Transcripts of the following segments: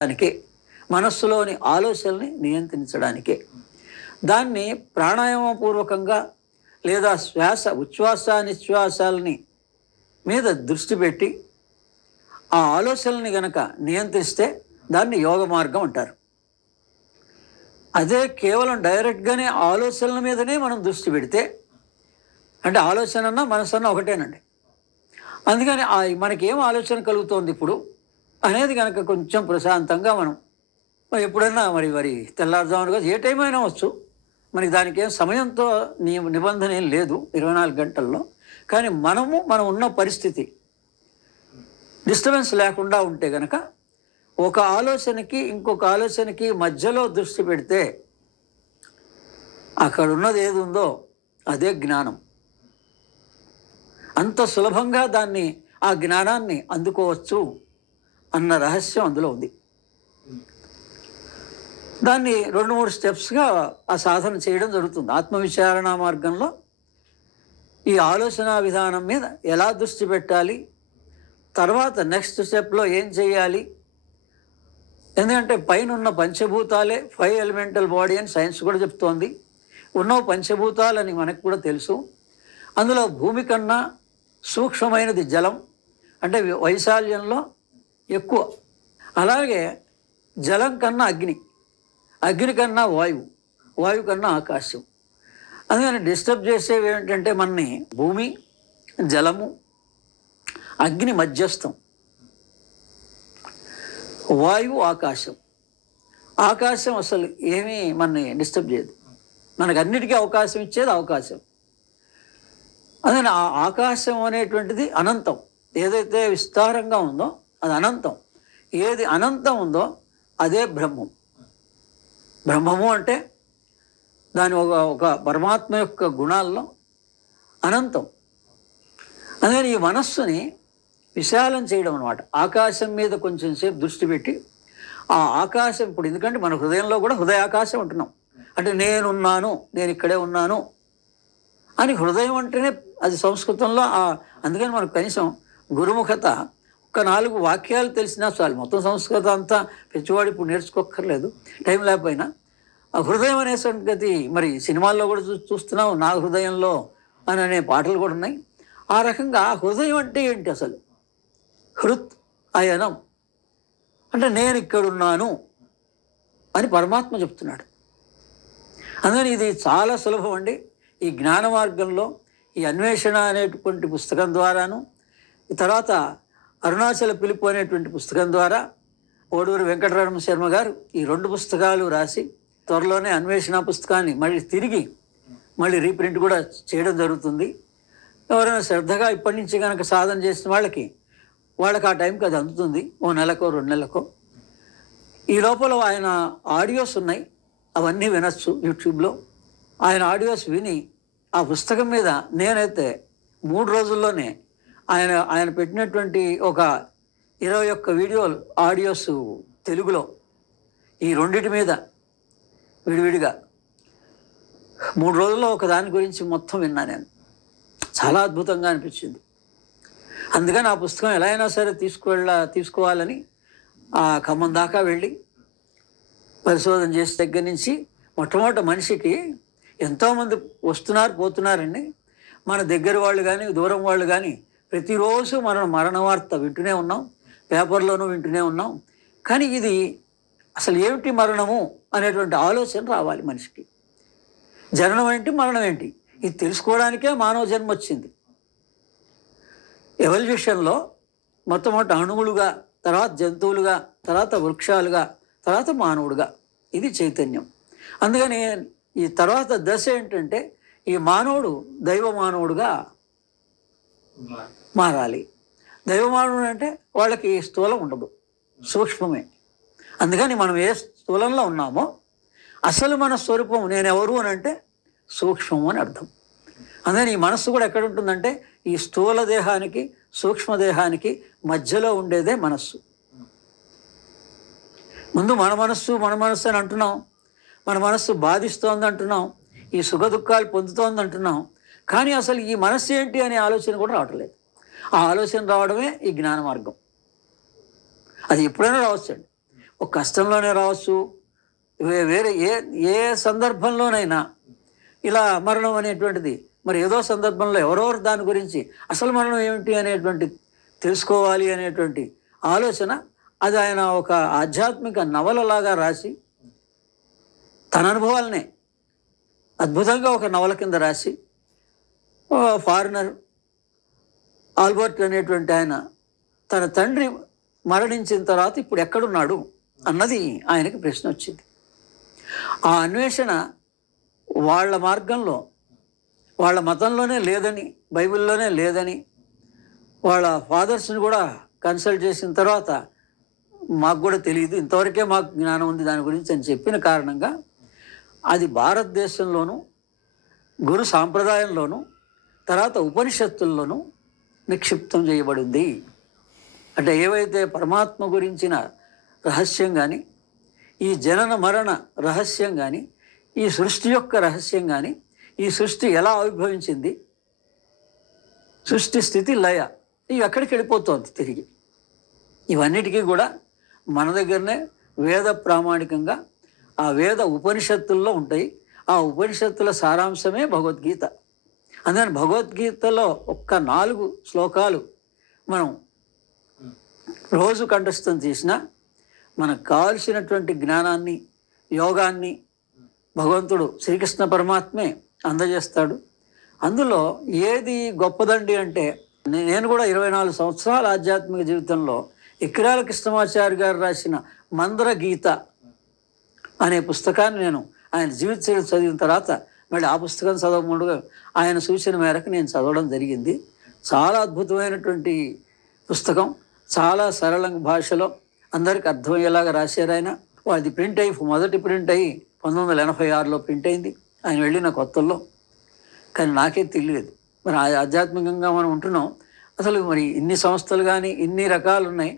దానికే మనస్సులోని ఆలోచనల్ని నియంత్రించడానికే. దాన్ని ప్రాణాయామపూర్వకంగా లేదా శ్వాస ఉచ్ఛ్వాస నిశ్వాసాలని మీద దృష్టి పెట్టి ఆ ఆలోచనల్ని గనక నియంత్రిస్తే దాన్ని యోగ మార్గం అంటారు. అదే కేవలం డైరెక్ట్గానే ఆలోచనల మీదనే మనం దృష్టి పెడితే, అంటే ఆలోచన అన్నా మనసన్నా ఒకటేనండి. అందుకని మనకేం ఆలోచన కలుగుతోంది ఇప్పుడు అనేది కనుక కొంచెం ప్రశాంతంగా మనం ఎప్పుడైనా మరి తెల్లారుజామున కాదు, ఏ టైం అయినా వచ్చు. మనకి దానికి ఏం సమయంతో నిబంధన ఏం లేదు 24 గంటల్లో. కానీ మనం ఉన్న పరిస్థితి డిస్టర్బెన్స్ లేకుండా ఉంటే కనుక ఒక ఆలోచనకి ఇంకొక ఆలోచనకి మధ్యలో దృష్టి పెడితే అక్కడ ఉన్నది ఏది ఉందో అదే జ్ఞానం. అంత సులభంగా ఆ జ్ఞానాన్ని అందుకోవచ్చు అన్న రహస్యం అందులో ఉంది. దాన్ని 2-3 స్టెప్స్గా ఆ సాధన చేయడం జరుగుతుంది. ఆత్మవిచారణ మార్గంలో ఈ ఆలోచన విధానం మీద ఎలా దృష్టి పెట్టాలి, తర్వాత నెక్స్ట్ స్టెప్లో ఏం చేయాలి. ఎందుకంటే పైన ఉన్న పంచభూతాలే 5 ఎలిమెంటల్ బాడీ అని సైన్స్ కూడా చెప్తోంది. ఉన్న పంచభూతాలని మనకు కూడా తెలుసు. అందులో భూమి కన్నా సూక్ష్మమైనది జలం, అంటే వైశాల్యంలో ఎక్కువ. అలాగే జలం కన్నా అగ్ని, అగ్ని కన్నా వాయువు, వాయువు కన్నా ఆకాశం. అందుకని డిస్టర్బ్ చేసేవి ఏమిటంటే మనని భూమి, జలము, అగ్ని మధ్యస్థం, వాయువు, ఆకాశం. ఆకాశం అసలు ఏమీ మనని డిస్టర్బ్ చేయదు, మనకు అన్నిటికీ అవకాశం ఇచ్చేది అవకాశం. అందుకని ఆ ఆకాశం అనేటువంటిది అనంతం. ఏదైతే విస్తారంగా ఉందో అది అనంతం. ఏది అనంతం ఉందో అదే బ్రహ్మం. బ్రహ్మము అంటే దాని ఒక పరమాత్మ యొక్క గుణాల్లో అనంతం. అందుకని ఈ మనస్సుని విశాలం చేయడం అన్నమాట. ఆకాశం మీద కొంచెం సేపు దృష్టి పెట్టి ఆ ఆకాశం ఇప్పుడు, ఎందుకంటే మన హృదయంలో కూడా హృదయాకాశం అంటున్నాం. అంటే నేనున్నాను, నేను ఇక్కడే ఉన్నాను అని. హృదయం అంటేనే అది సంస్కృతంలో అందుకని మనకు కనీసం గురుముఖత ఒక 4 వాక్యాలు తెలిసినా చాలు. మొత్తం సంస్కృతం అంతా పెంచువాడు ఇప్పుడు నేర్చుకోక్కర్లేదు, టైం లేకపోయినా. ఆ హృదయం అనే సంగతి మరి సినిమాల్లో కూడా చూస్తున్నాం. నా హృదయంలో అనే పాటలు కూడా ఉన్నాయి. ఆ రకంగా హృదయం అంటే ఏంటి అసలు? హృత్ అయనం అంటే నేను ఇక్కడున్నాను అని పరమాత్మ చెప్తున్నాడు. అందుకని ఇది చాలా సులభం అండి. ఈ జ్ఞాన మార్గంలో ఈ అన్వేషణ అనేటువంటి పుస్తకం ద్వారాను, ఈ తర్వాత అరుణాచల పిలుపు అనేటువంటి పుస్తకం ద్వారా ఓడూరి వెంకటరమణ శర్మ గారు ఈ 2 పుస్తకాలు రాసి త్వరలోనే అన్వేషణ పుస్తకాన్ని మళ్ళీ రీప్రింట్ కూడా చేయడం జరుగుతుంది. ఎవరైనా శ్రద్ధగా ఇప్పటి నుంచి కనుక సాధన చేసిన వాళ్ళకి ఆ టైంకి అది అందుతుంది, ఓ నెలకో 2 నెలలకో. ఈ లోపల ఆయన ఆడియోస్ ఉన్నాయి, అవన్నీ వినొచ్చు యూట్యూబ్లో. ఆయన ఆడియోస్ విని ఆ పుస్తకం మీద నేనైతే 3 రోజుల్లోనే ఆయన పెట్టినటువంటి ఒక 21 ఆడియోస్ తెలుగులో ఈ 2 మీద విడివిడిగా 3 రోజుల్లో ఒక దాని గురించి మొత్తం విన్నా నేను. చాలా అద్భుతంగా అనిపించింది. అందుకని ఆ పుస్తకం ఎలా అయినా సరే తీసుకోవాలని ఆ ఖమ్మం దాకా వెళ్ళి పరిశోధన చేసే దగ్గర నుంచి మొట్టమొదటి మనిషికి ఎంతోమంది పోతున్నారండి. మన దగ్గర వాళ్ళు కానీ దూరం వాళ్ళు కానీ ప్రతిరోజు మరణ వార్త వింటూనే ఉన్నాం, పేపర్లోనూ వింటూనే ఉన్నాం. కానీ ఇది అసలు ఏమిటి మరణము అనేటువంటి ఆలోచన రావాలి మనిషికి. జననం ఏంటి, మరణం ఏంటి, ఇది తెలుసుకోవడానికే మానవ జన్మ వచ్చింది. ఎవల్యూషన్లో మొట్టమొదటి అణువులుగా, తర్వాత జంతువులుగా, తర్వాత వృక్షాలుగా, తర్వాత మానవుడుగా. ఇది చైతన్యం. అందుకని ఈ తర్వాత దశ ఏంటంటే ఈ మానవుడు దైవ మానవుడుగా మారాలి. దైవ మానవుడు అంటే వాళ్ళకి స్థూలం ఉండదు, సూక్ష్మమే. అందుకని మనం ఏ స్థూలంలో ఉన్నామో అసలు మన స్వరూపం నేనెవరు అని అంటే సూక్ష్మము అని అర్థం. అందుకని ఈ మనస్సు కూడా ఎక్కడ ఉంటుందంటే ఈ స్థూల దేహానికి సూక్ష్మదేహానికి మధ్యలో ఉండేదే మనస్సు. ముందు మన మనస్సు అని అంటున్నాం, మన మనస్సు బాధిస్తోంది అంటున్నాం, ఈ సుఖ దుఃఖాలు పొందుతోంది అంటున్నాం. కానీ అసలు ఈ మనస్సు ఏంటి అనే ఆలోచన కూడా రావట్లేదు. ఆ ఆలోచన రావడమే ఈ జ్ఞాన మార్గం. అది ఎప్పుడైనా రావచ్చండి. ఒక కష్టంలోనే రావచ్చు, వేరే ఏ ఏ సందర్భంలోనైనా ఇలా మరణం అనేటువంటిది మరి ఏదో సందర్భంలో ఎవరెవరు దాని గురించి అసలు మరణం ఏమిటి అనేటువంటి తెలుసుకోవాలి అనేటువంటి ఆలోచన, అది ఆయన ఒక ఆధ్యాత్మిక నవలలాగా రాసి తన అనుభవాలనే అద్భుతంగా ఒక నవల కింద రాసి, ఫారినర్ ఆల్బర్ట్ అనేటువంటి ఆయన తన తండ్రి మరణించిన తర్వాత ఇప్పుడు ఎక్కడున్నాడు అన్నది ఆయనకి ప్రశ్న వచ్చింది. ఆ అన్వేషణ వాళ్ళ మార్గంలో, వాళ్ళ మతంలోనే లేదని, బైబిల్లోనే లేదని, వాళ్ళ ఫాదర్స్ని కూడా కన్సల్ట్ చేసిన తర్వాత మాకు కూడా తెలియదు, ఇంతవరకే మాకు జ్ఞానం ఉంది దాని గురించి అని చెప్పిన కారణంగా అది భారతదేశంలోనూ గురు సాంప్రదాయంలోనూ తర్వాత ఉపనిషత్తుల్లోనూ నిక్షిప్తం చేయబడింది. అంటే ఏవైతే పరమాత్మ గురించిన రహస్యం కానీ, ఈ జనన మరణ రహస్యం కానీ, ఈ సృష్టి యొక్క రహస్యం కానీ, ఈ సృష్టి ఎలా ఆవిర్భవించింది, సృష్టి స్థితి లయ, ఇవి ఎక్కడికి వెళ్ళిపోతుంది తిరిగి, ఇవన్నిటికీ కూడా మన దగ్గరనే వేద ప్రామాణికంగా ఆ వేద ఉపనిషత్తుల్లో ఉంటాయి. ఆ ఉపనిషత్తుల సారాంశమే భగవద్గీత. అందుకని భగవద్గీతలో ఒక్క 4 శ్లోకాలు మనం రోజు కంఠస్థం చేసినా మనకు కావలసినటువంటి జ్ఞానాన్ని, యోగాన్ని భగవంతుడు శ్రీకృష్ణ పరమాత్మే అందజేస్తాడు. అందులో ఏది గొప్పదండి అంటే, నేను కూడా 24 సంవత్సరాల ఆధ్యాత్మిక జీవితంలో ఇక్రాల కృష్ణమాచారి గారు రాసిన మందర గీత అనే పుస్తకాన్ని నేను ఆయన జీవిత చరిత్ర చదివిన తర్వాత మళ్ళీ ఆ పుస్తకం చదవకుండా ఆయన సూచన మేరకు నేను చదవడం జరిగింది. చాలా అద్భుతమైనటువంటి పుస్తకం, చాలా సరళ భాషలో అందరికి అర్థమయ్యేలాగా రాశారు ఆయన. అది ప్రింట్ అయ్యి మొదటి ప్రింట్ అయ్యి 1986లో ప్రింట్ అయింది ఆయన వెళ్ళిన కొత్తల్లో. కానీ నాకే తెలియదు, మరి ఆధ్యాత్మికంగా మనం ఉంటున్నాం, అసలు మరి ఇన్ని సంస్థలు కానీ ఇన్ని రకాలు ఉన్నాయి,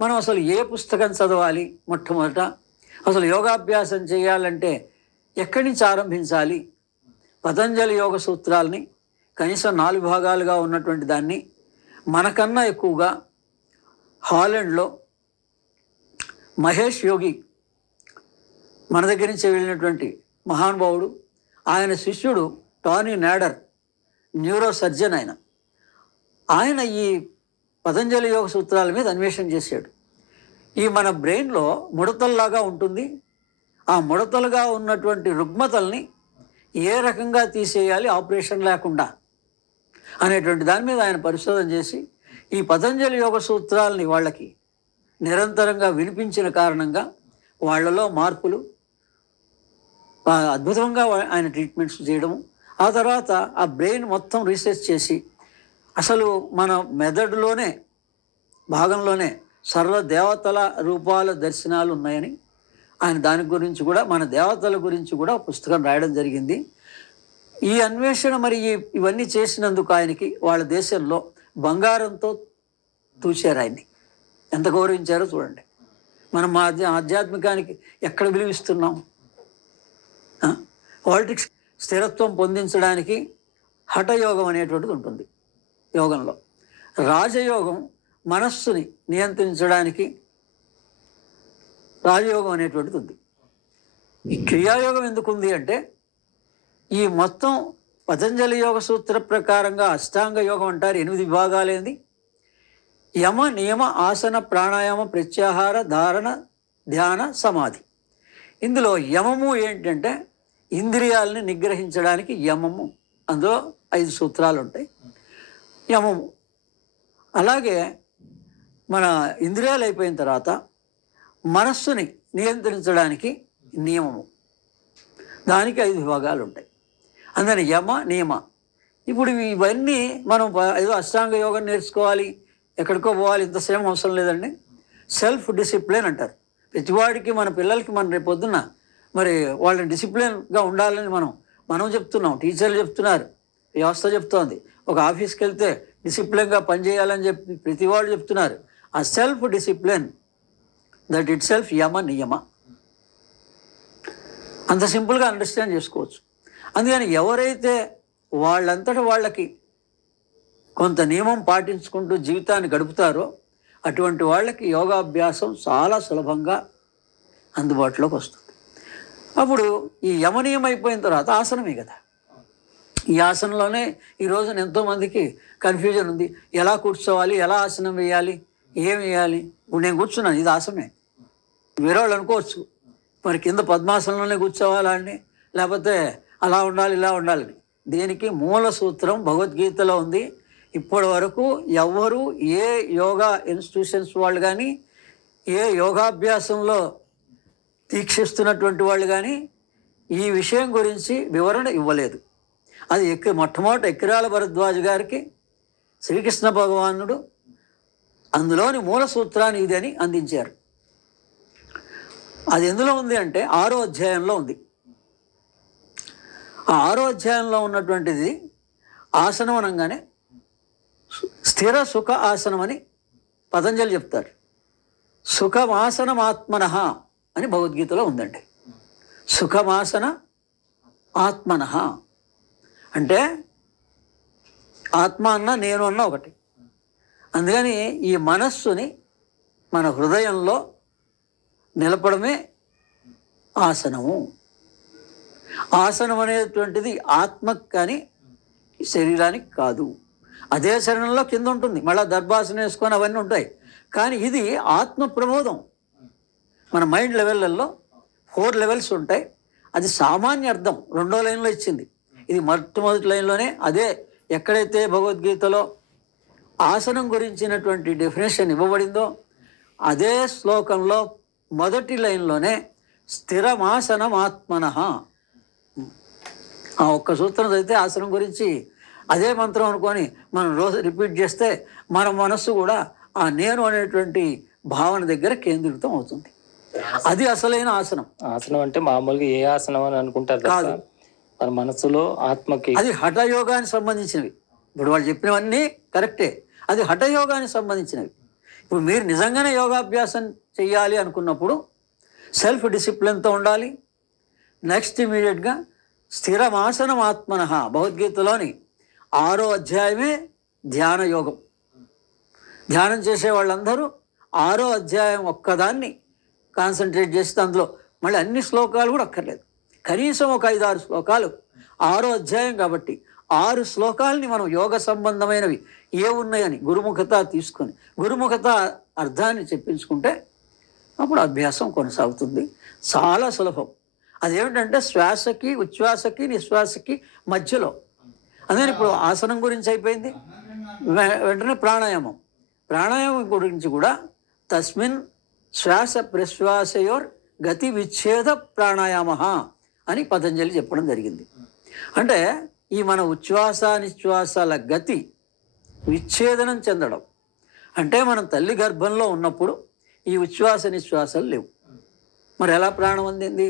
మనం అసలు ఏ పుస్తకం చదవాలి, మొట్టమొదట అసలు యోగాభ్యాసం చేయాలంటే ఎక్కడి నుంచి ఆరంభించాలి, పతంజలి యోగ సూత్రాలని కనీసం 4 భాగాలుగా ఉన్నటువంటి దాన్ని మనకన్నా ఎక్కువగా హాలండ్లో మహేష్ యోగి మన దగ్గర నుంచి వెళ్ళినటువంటి మహానుభావుడు, ఆయన శిష్యుడు టానీ నాడర్, న్యూరో సర్జన్ ఆయన ఈ పతంజలి యోగ సూత్రాల మీద అన్వేషణ చేశాడు. ఈ మన బ్రెయిన్లో ముడతల్లాగా ఉంటుంది, ఆ ముడతలుగా ఉన్నటువంటి రుగ్మతల్ని ఏ రకంగా తీసేయాలి ఆపరేషన్ లేకుండా అనేటువంటి దాని మీద ఆయన పరిశోధన చేసి ఈ పతంజలి యోగ సూత్రాలని వాళ్ళకి నిరంతరంగా వినిపించిన కారణంగా వాళ్ళలో మార్పులు, అద్భుతంగా ఆయన ట్రీట్మెంట్స్ చేయడము, ఆ తర్వాత ఆ బ్రెయిన్ మొత్తం రీసెర్చ్ చేసి అసలు మన మెదడులోనే భాగంలోనే సర్వ దేవతల రూపాల దర్శనాలు ఉన్నాయని ఆయన దాని గురించి కూడా, మన దేవతల గురించి కూడా పుస్తకం రాయడం జరిగింది. ఈ అన్వేషణ మరి ఇవన్నీ చేసినందుకు ఆయనకి వాళ్ళ దేశంలో బంగారంతో తూచారు ఆయన్ని. ఎంత గౌరవించారో చూడండి. మనం మా ఆధ్యాత్మికానికి ఎక్కడ విలువిస్తున్నాం? పాలిటిక్స్ స్థిరత్వం పొందించడానికి హఠయోగం అనేటువంటిది ఉంటుంది యోగంలో. రాజయోగం మనస్సుని నియంత్రించడానికి రాజయోగం అనేటువంటిది ఉంది. ఈ క్రియాయోగం ఎందుకు ఉంది అంటే, ఈ మొత్తం పతంజలి యోగ సూత్ర ప్రకారంగా అష్టాంగ యోగం అంటారు, 8 విభాగాలేంది. యమ నియమ ఆసన ప్రాణాయామ ప్రత్యాహార ధారణ ధ్యాన సమాధి. ఇందులో యమము ఏంటంటే ఇంద్రియాలని నిగ్రహించడానికి యమము, అందులో 5 సూత్రాలు ఉంటాయి యమము. అలాగే మన ఇంద్రియాలు అయిపోయిన తర్వాత మనస్సుని నియంత్రించడానికి నియమము, దానికి 5 విభాగాలు ఉంటాయి. అందుకని యమ నియమ. ఇప్పుడు ఇవన్నీ మనం ఏదో అష్టాంగ యోగం నేర్చుకోవాలి, ఎక్కడికో పోవాలి, ఇంత శ్రమ అవసరం లేదండి. సెల్ఫ్ డిసిప్లిన్ అంటారు. ప్రతివాడికి, మన పిల్లలకి మనం రేపు పొద్దున్న మరి వాళ్ళని డిసిప్లిన్గా ఉండాలని మనం చెప్తున్నాం, టీచర్లు చెప్తున్నారు, వ్యవస్థ చెప్తోంది. ఒక ఆఫీస్కి వెళ్తే డిసిప్లిన్గా పనిచేయాలని చెప్పి ప్రతి వాళ్ళు చెప్తున్నారు. ఆ self discipline, that it self యమ నియమ. అంత సింపుల్గా అండర్స్టాండ్ చేసుకోవచ్చు. అందుకని ఎవరైతే వాళ్ళంతటా వాళ్ళకి కొంత నియమం పాటించుకుంటూ జీవితాన్ని గడుపుతారో అటువంటి వాళ్ళకి యోగాభ్యాసం చాలా సులభంగా అందుబాటులోకి వస్తుంది. అప్పుడు ఈ యమనీయం అయిపోయిన తర్వాత ఆసనమే కదా. ఈ ఆసనంలోనే ఈ రోజున ఎంతోమందికి కన్ఫ్యూజన్ ఉంది. ఎలా కూర్చోవాలి, ఎలా ఆసనం వేయాలి, ఏం వేయాలి. ఇప్పుడు నేను కూర్చున్నాను, ఇది ఆసనమే. వేరే వాళ్ళు అనుకోవచ్చు మరి కింద పద్మాసనంలోనే కూర్చోవాలా అండి, లేకపోతే అలా ఉండాలి ఇలా ఉండాలి. దీనికి మూల సూత్రం భగవద్గీతలో ఉంది. ఇప్పటి వరకు ఎవ్వరూ ఏ యోగా ఇన్స్టిట్యూషన్స్ వాళ్ళు కానీ, ఏ యోగాభ్యాసంలో దీక్షిస్తున్నటువంటి వాళ్ళు కానీ ఈ విషయం గురించి వివరణ ఇవ్వలేదు. అది మొట్టమొదటి ఎక్కిరాల భరద్వాజ గారికి శ్రీకృష్ణ భగవానుడు అందులోని మూల సూత్రాన్ని ఇది అని అందించారు. అది ఎందులో ఉంది అంటే 6వ అధ్యాయంలో ఉంది. ఆ 6వ అధ్యాయంలో ఉన్నటువంటిది ఆసనం అనగానే స్థిర సుఖ ఆసనం అని పతంజలి చెప్తారు. సుఖమాసనమాత్మనః అని భగవద్గీతలో ఉందండి. సుఖమాసన ఆత్మనః అంటే ఆత్మ అన్న నేను అన్న ఒకటి. అందుకని ఈ మనస్సుని మన హృదయంలో నిలపడమే ఆసనము. ఆసనం అనేటువంటిది ఆత్మకు కానీ శరీరానికి కాదు. అదే శరణంలో కింద ఉంటుంది, మళ్ళీ దర్భాసనం వేసుకొని అవన్నీ ఉంటాయి. కానీ ఇది ఆత్మ ప్రబోధం. మన మైండ్ లెవెల్లలో 4 లెవెల్స్ ఉంటాయి. అది సామాన్య అర్థం 2వ లైన్లో ఇచ్చింది. ఇది మొట్టమొదటి లైన్లోనే అదే ఎక్కడైతే భగవద్గీతలో ఆసనం గురించినటువంటి డెఫినేషన్ ఇవ్వబడిందో అదే శ్లోకంలో మొదటి లైన్లోనే స్థిరమాసనం ఆత్మనః ఆ ఒక్క సూత్రం అయితే ఆసనం గురించి అదే మంత్రం అనుకొని మనం రోజు రిపీట్ చేస్తే మన మనస్సు కూడా ఆ నేను అనేటువంటి భావన దగ్గర కేంద్రీకృతం అవుతుంది. అది అసలైన ఆసనం. ఆసనం అంటే మామూలుగా ఏ ఆసనం అని అనుకుంటారు కాదు, మన మనసులో ఆత్మకి అది హఠయోగానికి సంబంధించినవి. ఇప్పుడు వాళ్ళు చెప్పినవన్నీ కరెక్టే, అది హఠయోగానికి సంబంధించినవి. ఇప్పుడు మీరు నిజంగానే యోగాభ్యాసం చెయ్యాలి అనుకున్నప్పుడు సెల్ఫ్ డిసిప్లిన్తో ఉండాలి. నెక్స్ట్ ఇమీడియట్గా స్థిరమాసనం ఆత్మనః భగవద్గీతలోని 6వ అధ్యాయమే ధ్యాన యోగం. ధ్యానం చేసే వాళ్ళందరూ 6వ అధ్యాయం ఒక్కదాన్ని కాన్సన్ట్రేట్ చేస్తే అందులో మళ్ళీ అన్ని శ్లోకాలు కూడా అక్కర్లేదు, కనీసం ఒక 5-6 శ్లోకాలు 6వ అధ్యాయం కాబట్టి 6 శ్లోకాలని మనం యోగ సంబంధమైనవి ఏ ఉన్నాయని గురుముఖత తీసుకొని గురుముఖత అర్థాన్ని చెప్పించుకుంటే అప్పుడు అభ్యాసం కొనసాగుతుంది. చాలా సులభం. అదేమిటంటే శ్వాసకి ఉచ్ఛ్వాసకి నిశ్వాసకి మధ్యలో. అందుకని ఇప్పుడు ఆసనం గురించి అయిపోయింది, వెంటనే ప్రాణాయామం. ప్రాణాయామం గురించి కూడా తస్మిన్ శ్వాస ప్రశ్వాసయోర్ గతి విచ్ఛేద ప్రాణాయామ అని పతంజలి చెప్పడం జరిగింది. అంటే ఈ మన ఉచ్ఛ్వాస నిశ్వాసాల గతి విచ్ఛేదనం చెందడం. అంటే మనం తల్లి గర్భంలో ఉన్నప్పుడు ఈ ఉచ్ఛ్వాస నిశ్వాసాలు లేవు. మరి ఎలా ప్రాణం అందింది?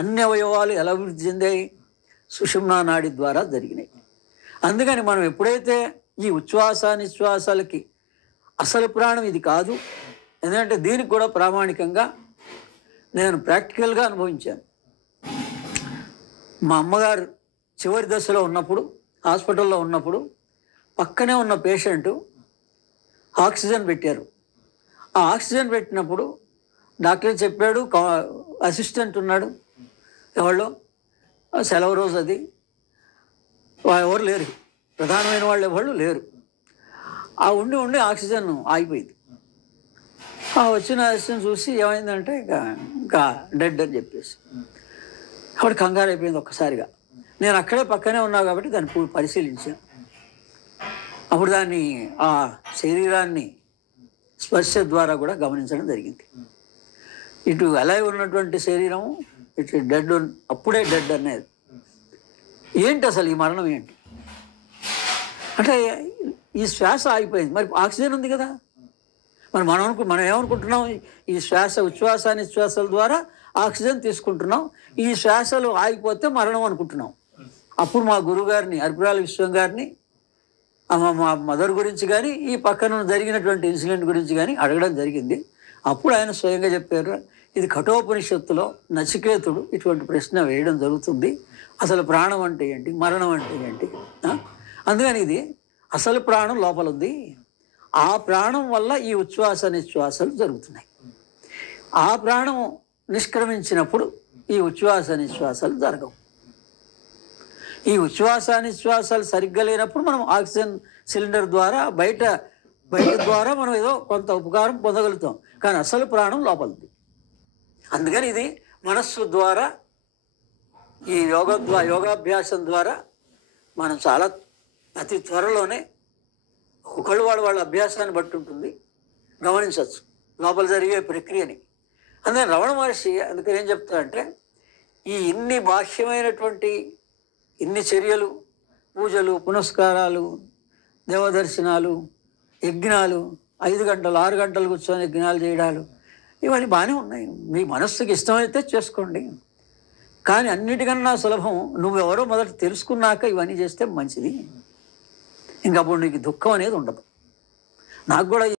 అన్ని అవయవాలు ఎలా వృద్ధి చెందాయి? సుషుమ్నా నాడి ద్వారా జరిగినాయి. అందుకని మనం ఎప్పుడైతే ఈ ఉచ్ఛ్వాస నిశ్వాసాలకి అసలు ప్రాణం ఇది కాదు, ఎందుకంటే దీనికి కూడా ప్రామాణికంగా నేను ప్రాక్టికల్గా అనుభవించాను. మా అమ్మగారు చివరి దశలో ఉన్నప్పుడు హాస్పిటల్లో ఉన్నప్పుడు పక్కనే ఉన్న పేషెంటు ఆక్సిజన్ పెట్టారు. ఆ ఆక్సిజన్ పెట్టినప్పుడు డాక్టర్ చెప్పాడు, అసిస్టెంట్ ఉన్నాడు, ఎవళ్ళు సెలవు రోజు అది, ఎవరు లేరు, ప్రధానమైన వాళ్ళు ఎవరు లేరు. ఆ ఉండి ఆక్సిజన్ ఆగిపోయింది. ఆ వచ్చిన అసిస్టెంట్ చూసి ఏమైందంటే ఇంకా డెడ్ అని చెప్పేసి అప్పుడు కంగారు అయిపోయింది ఒక్కసారిగా. నేను అక్కడే పక్కనే ఉన్నా కాబట్టి దాన్ని పరిశీలించాను. అప్పుడు దాన్ని ఆ శరీరాన్ని స్పర్శ ద్వారా కూడా గమనించడం జరిగింది. ఇటు అలైవ్ ఉన్నటువంటి శరీరం, ఇటు డెడ్, అప్పుడే డెడ్ అనేది ఏంటి? అసలు ఈ మరణం ఏంటి అంటే ఈ శ్వాస ఆగిపోయింది, మరి ఆక్సిజన్ ఉంది కదా. మరి మనం ఏమనుకుంటున్నాం? ఈ శ్వాస ఉచ్ఛ్వాస నిశ్వాసాల ద్వారా ఆక్సిజన్ తీసుకుంటున్నాం, ఈ శ్వాసలు ఆగిపోతే మరణం అనుకుంటున్నాం. అప్పుడు మా గురుగారిని అర్పిరాల విశ్వం గారిని, మా మదర్ గురించి కానీ ఈ పక్కన జరిగినటువంటి ఇన్సిడెంట్ గురించి కానీ అడగడం జరిగింది. అప్పుడు ఆయన స్వయంగా చెప్పారు, ఇది కఠోపనిషత్తులో నచికేతుడు ఇటువంటి ప్రశ్న వేయడం జరుగుతుంది, అసలు ప్రాణం అంటే ఏంటి, మరణం అంటే ఏంటి. అందుకని ఇది అసలు ప్రాణం లోపల ఉంది, ఆ ప్రాణం వల్ల ఈ ఉచ్ఛ్వాస నిశ్వాసాలు జరుగుతున్నాయి. ఆ ప్రాణం నిష్క్రమించినప్పుడు ఈ ఉచ్ఛ్వాస నిశ్వాసాలు జరగవు. ఈ ఉచ్ఛ్వాస నిశ్వాసాలు సరిగ్గా లేనప్పుడు మనం ఆక్సిజన్ సిలిండర్ ద్వారా బయట ద్వారా మనం ఏదో కొంత ఉపకారం పొందగలుగుతాం, కానీ అసలు ప్రాణం లోపలిది. అందుకని ఇది మనస్సు ద్వారా ఈ యోగాభ్యాసం ద్వారా మనం చాలా అతి త్వరలోనే ఒకళ్ళు వాళ్ళ అభ్యాసాన్ని బట్టి ఉంటుంది గమనించవచ్చు లోపల జరిగే ప్రక్రియని. అందుకని రమణ మహర్షి అందుకని ఏం చెప్తారంటే, ఈ ఇన్ని బాహ్యమైనటువంటి ఇన్ని చర్యలు, పూజలు, పునస్కారాలు, దేవదర్శనాలు, యజ్ఞాలు, 5 గంటలు 6 గంటలు కూర్చొని యజ్ఞాలు చేయడాలు, ఇవన్నీ బాగానే ఉన్నాయి. మీ మనస్సుకి ఇష్టమైతే చేసుకోండి, కానీ అన్నిటికన్నా సులభం నువ్వెవరో మొదట తెలుసుకున్నాక ఇవన్నీ చేస్తే మంచిది. ఇంకప్పుడు నీకు దుఃఖం అనేది ఉండదు. నాకు కూడా